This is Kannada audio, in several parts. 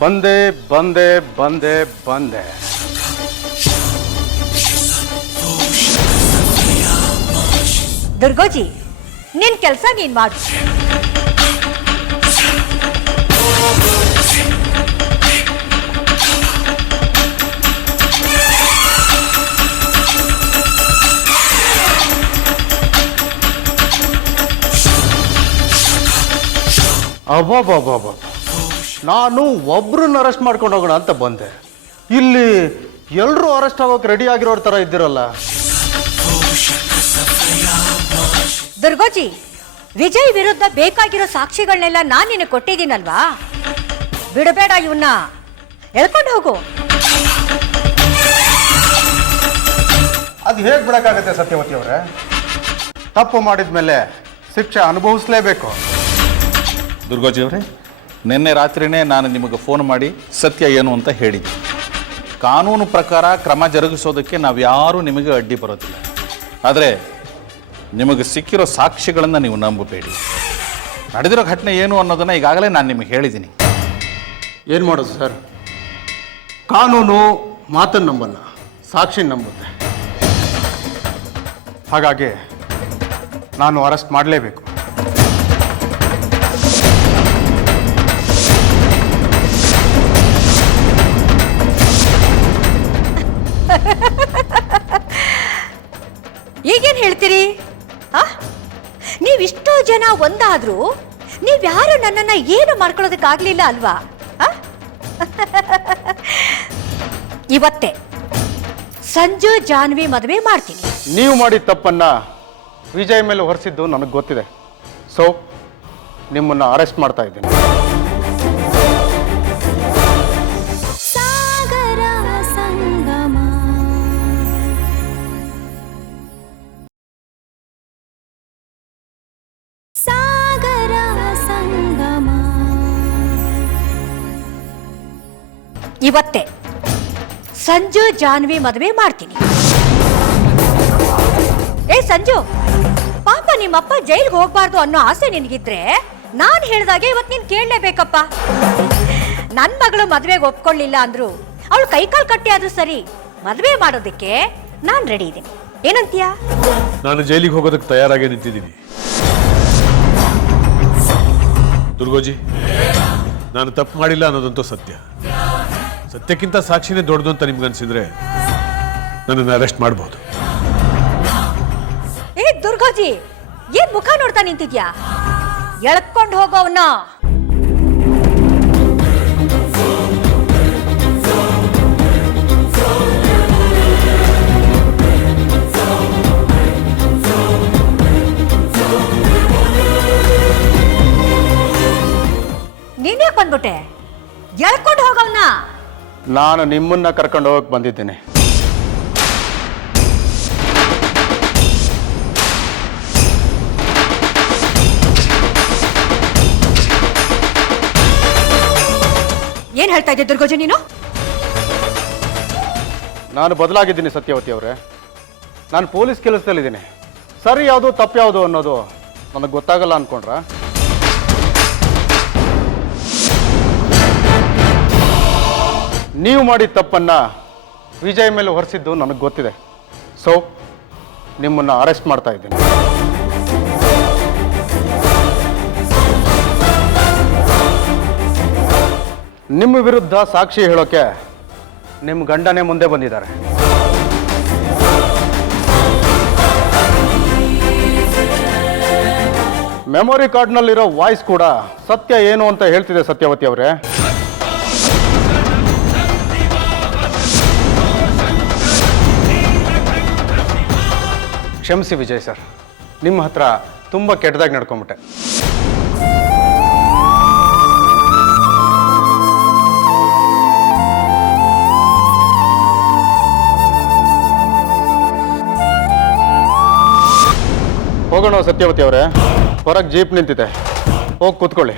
ಬಂದೆ ಬಂದೆ ಬಂದೆ ಬಂದೆ. ದುರ್ಗೋಜಿ, ನಿನ್ ಕೆಲಸ ನೀನ್ ಮಾಡು. ಅಬ್ಬಬ್ಬಬ್ಬ, ನಾನು ಒಬ್ರನ್ನ ಅರೆಸ್ಟ್ ಮಾಡ್ಕೊಂಡು ಹೋಗೋಣ ಅಂತ ಬಂದೆ. ಇಲ್ಲಿ ಎಲ್ಲರೂ ಅರೆಸ್ಟ್ ಆಗೋಕೆ ರೆಡಿ ಆಗಿರೋ ಥರ ಇದ್ದಿರಲ್ಲ. ದುರ್ಗೋಜಿ, ವಿಜಯ್ ವಿರುದ್ಧ ಬೇಕಾಗಿರೋ ಸಾಕ್ಷಿಗಳನ್ನೆಲ್ಲ ನಾನು ನಿನಗೆ ಕೊಟ್ಟಿದ್ದೀನಲ್ವಾ? ಬಿಡಬೇಡ, ಇವನ್ನ ಎಳ್ಕೊಂಡು ಹೋಗು. ಅದು ಹೇಗೆ ಬಿಡೋಕ್ಕಾಗತ್ತೆ ಸತ್ಯವತಿ ಅವರೇ? ತಪ್ಪು ಮಾಡಿದ ಮೇಲೆ ಶಿಕ್ಷೆ ಅನುಭವಿಸಲೇಬೇಕು. ದುರ್ಗೋಜಿ ಅವರೇ, ನಿನ್ನೆ ರಾತ್ರಿನೇ ನಾನು ನಿಮಗೆ ಫೋನ್ ಮಾಡಿ ಸತ್ಯ ಏನು ಅಂತ ಹೇಳಿದ್ದೆ. ಕಾನೂನು ಪ್ರಕಾರ ಕ್ರಮ ಜರುಗಿಸೋದಕ್ಕೆ ನಾವು ಯಾರೂ ನಿಮಗೆ ಅಡ್ಡಿ ಬರೋದಿಲ್ಲ. ಆದರೆ ನಿಮಗೆ ಸಿಕ್ಕಿರೋ ಸಾಕ್ಷಿಗಳನ್ನು ನೀವು ನಂಬಬೇಡಿ. ನಡೆದಿರೋ ಘಟನೆ ಏನು ಅನ್ನೋದನ್ನು ಈಗಾಗಲೇ ನಾನು ನಿಮಗೆ ಹೇಳಿದ್ದೀನಿ. ಏನು ಮಾಡೋದು ಸರ್? ಕಾನೂನು ಮಾತನ್ನು ನಂಬಲ್ಲ, ಸಾಕ್ಷಿ ನಂಬುತ್ತೆ. ಹಾಗಾಗಿ ನಾನು ಅರೆಸ್ಟ್ ಮಾಡಲೇಬೇಕು. ಈಗೇನು ಹೇಳ್ತೀರಿ? ನೀವಿಷ್ಟೋ ಜನ ಒಂದಾದ್ರೂ ನೀವ್ಯಾರು ನನ್ನನ್ನು ಏನು ಮಾಡ್ಕೊಳ್ಳೋದಕ್ಕಾಗಲಿಲ್ಲ ಅಲ್ವಾ? ಇವತ್ತೇ ಸಂಜು ಜಾನ್ವಿ ಮದುವೆ ಮಾಡ್ತೀನಿ. ನೀವು ಮಾಡಿದ ತಪ್ಪನ್ನ ವಿಜಯ್ ಮೇಲೆ ಹೊರಿಸಿದ್ದು ನನಗೆ ಗೊತ್ತಿದೆ. ಸೊ ನಿಮ್ಮನ್ನು ಅರೆಸ್ಟ್ ಮಾಡ್ತಾ ಇದ್ದೀನಿ. ಇವತ್ತೇ ಸಂಜು ಜಾನ್ವಿ ಮದುವೆ ಮಾಡ್ತೀನಿ. ಏ ಸಂಜು, ಪಾಪ ನಿಮ್ಮಪ್ಪ ಜೈಲ್ಗೆ ಹೋಗ್ಬಾರ್ದು ಅನ್ನೋ ಆಸೆ ನಿನಗಿದ್ರೆ ನಾನು ಹೇಳ್ದಾಗೆ ಇವತ್ತು ನೀನು ಕೇಳಲೇಬೇಕಪ್ಪ. ನನ್ನ ಮಗಳು ಮದುವೆಗೆ ಒಪ್ಕೊಳ್ಳಿಲ್ಲ ಅಂದ್ರು ಅವಳು ಕೈಕಾಲು ಕಟ್ಟಿ ಆದ್ರೂ ಸರಿ ಮದುವೆ ಮಾಡೋದಕ್ಕೆ ನಾನು ರೆಡಿ ಇದ್ದೀನಿ. ಏನಂತೀಯ? ನಾನು ಜೈಲಿಗೆ ಹೋಗೋದಕ್ಕೆ ತಯಾರಾಗಿ ನಿಂತಿದ್ದೀನಿ. ದುರ್ಗೋಜಿ, ನಾನು ತಪ್ಪು ಮಾಡಿಲ್ಲ ಅನ್ನೋದಂತೂ ಸತ್ಯ. ಸತ್ಯಕ್ಕಿಂತ ಸಾಕ್ಷಿನೇ ದೊಡ್ಡದು ಅಂತ ನಿಮ್ಗನ್ಸಿದ್ರೆ ನನ್ನನ್ನು ಅರೆಸ್ಟ್ ಮಾಡಬಹುದು. ಏ ದುರ್ಗೋಜಿ, ಏನ್ ಮುಖ ನೋಡ್ತಾ ನಿಂತಿದ್ಯಾ? ಎಳ್ಕೊಂಡು ಹೋಗೋವನ್ನ. ನೀನ್ಯಾಕೆ ಬಂದ್ಬಿಟ್ಟೆ? ಎಳ್ಕೊಂಡು ಹೋಗೋವನ್ನ. ನಾನು ನಿಮ್ಮನ್ನ ಕರ್ಕೊಂಡು ಹೋಗಕ್ಕೆ ಬಂದಿದ್ದೇನೆ. ಏನ್ ಹೇಳ್ತಾ ಇದ್ದೆ ದುರ್ಗೋಜಿ ನೀನು? ನಾನು ಬದಲಾಗಿದ್ದೀನಿ ಸತ್ಯವತಿ ಅವರೇ. ನಾನು ಪೊಲೀಸ್ ಕೆಲಸದಲ್ಲಿದ್ದೀನಿ. ಸರಿ ಯಾವುದು ತಪ್ಪು ಯಾವುದು ಅನ್ನೋದು ನನಗೆ ಗೊತ್ತಾಗಲ್ಲ ಅನ್ಕೊಂಡ್ರ? ನೀವು ಮಾಡಿದ ತಪ್ಪನ್ನ ವಿಜಯ್ ಮೇಲೆ ಹೊರಿಸಿದ್ದು ನನಗೆ ಗೊತ್ತಿದೆ. ಸೊ ನಿಮ್ಮನ್ನು ಅರೆಸ್ಟ್ ಮಾಡ್ತಾ ಇದ್ದೀನಿ. ನಿಮ್ಮ ವಿರುದ್ಧ ಸಾಕ್ಷಿ ಹೇಳೋಕೆ ನಿಮ್ಮ ಗಂಡನೇ ಮುಂದೆ ಬಂದಿದ್ದಾರೆ. ಮೆಮೊರಿ ಕಾರ್ಡ್ನಲ್ಲಿರೋ ವಾಯ್ಸ್ ಕೂಡ ಸತ್ಯ ಏನು ಅಂತ ಹೇಳ್ತಿದೆ ಸತ್ಯವತಿ ಅವರೇ. ಕ್ಷಮಿಸಿ ವಿಜಯ್ ಸರ್, ನಿಮ್ಮ ಹತ್ರ ತುಂಬ ಕೆಟ್ಟದಾಗಿ ನಡ್ಕೊಂಬಿಟ್ಟೆ. ಹೋಗೋಣ ಸತ್ಯವತಿ ಅವರೇ, ಹೊರಗೆ ಜೀಪ್ ನಿಂತಿದೆ, ಹೋಗಿ ಕೂತ್ಕೊಳ್ಳಿ.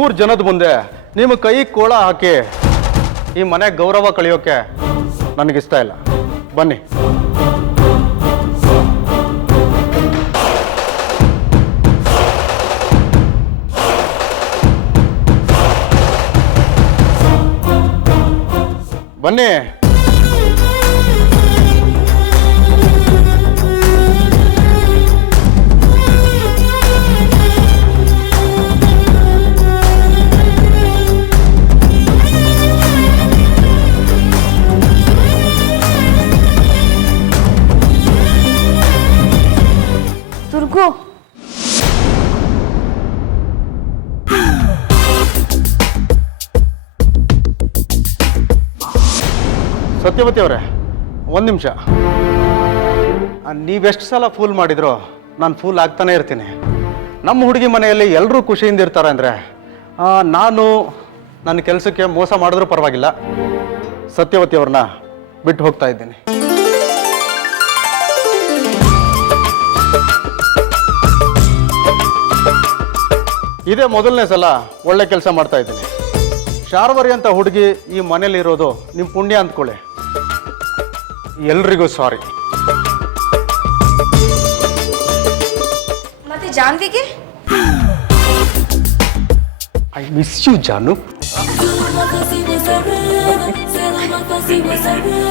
ಊರ್ ಜನದ ಮುಂದೆ ನಿಮ್ಮ ಕೈ ಕೋಳ ಹಾಕಿ ಈ ಮನೆ ಗೌರವ ಕಳೆಯೋಕೆ ನನಗಿಷ್ಟ ಇಲ್ಲ. ಬನ್ನಿ. ಬನ್ನಿ. ದುರ್ಗು, ಸತ್ಯವತಿ ಅವರೇ, ಒಂದು ನಿಮಿಷ. ನೀವೆಷ್ಟು ಸಲ ಫೂಲ್ ಮಾಡಿದ್ರೋ ನಾನು ಫೂಲ್ ಆಗ್ತಾನೆ ಇರ್ತೀನಿ. ನಮ್ಮ ಹುಡುಗಿ ಮನೆಯಲ್ಲಿ ಎಲ್ಲರೂ ಖುಷಿಯಿಂದ ಇರ್ತಾರೆ ಅಂದರೆ ನಾನು ನನ್ನ ಕೆಲಸಕ್ಕೆ ಮೋಸ ಮಾಡಿದ್ರೂ ಪರವಾಗಿಲ್ಲ, ಸತ್ಯವತಿ ಅವ್ರನ್ನ ಬಿಟ್ಟು ಹೋಗ್ತಾ ಇದ್ದೀನಿ. ಇದೇ ಮೊದಲನೇ ಸಲ ಒಳ್ಳೆ ಕೆಲಸ ಮಾಡ್ತಾ ಇದ್ದೀನಿ. ಶಾರ್ವರಿ ಅಂತ ಹುಡುಗಿ ಈ ಮನೇಲಿ ಇರೋದು ನಿಮ್ಮ ಪುಣ್ಯ ಅಂದ್ಕೊಳ್ಳಿ. ಎಲ್ರಿಗೂ ಸಾರಿ. ಮತ್ತೆ ಜಾನ್ವಿಗೆ? I miss you Janu. Serena,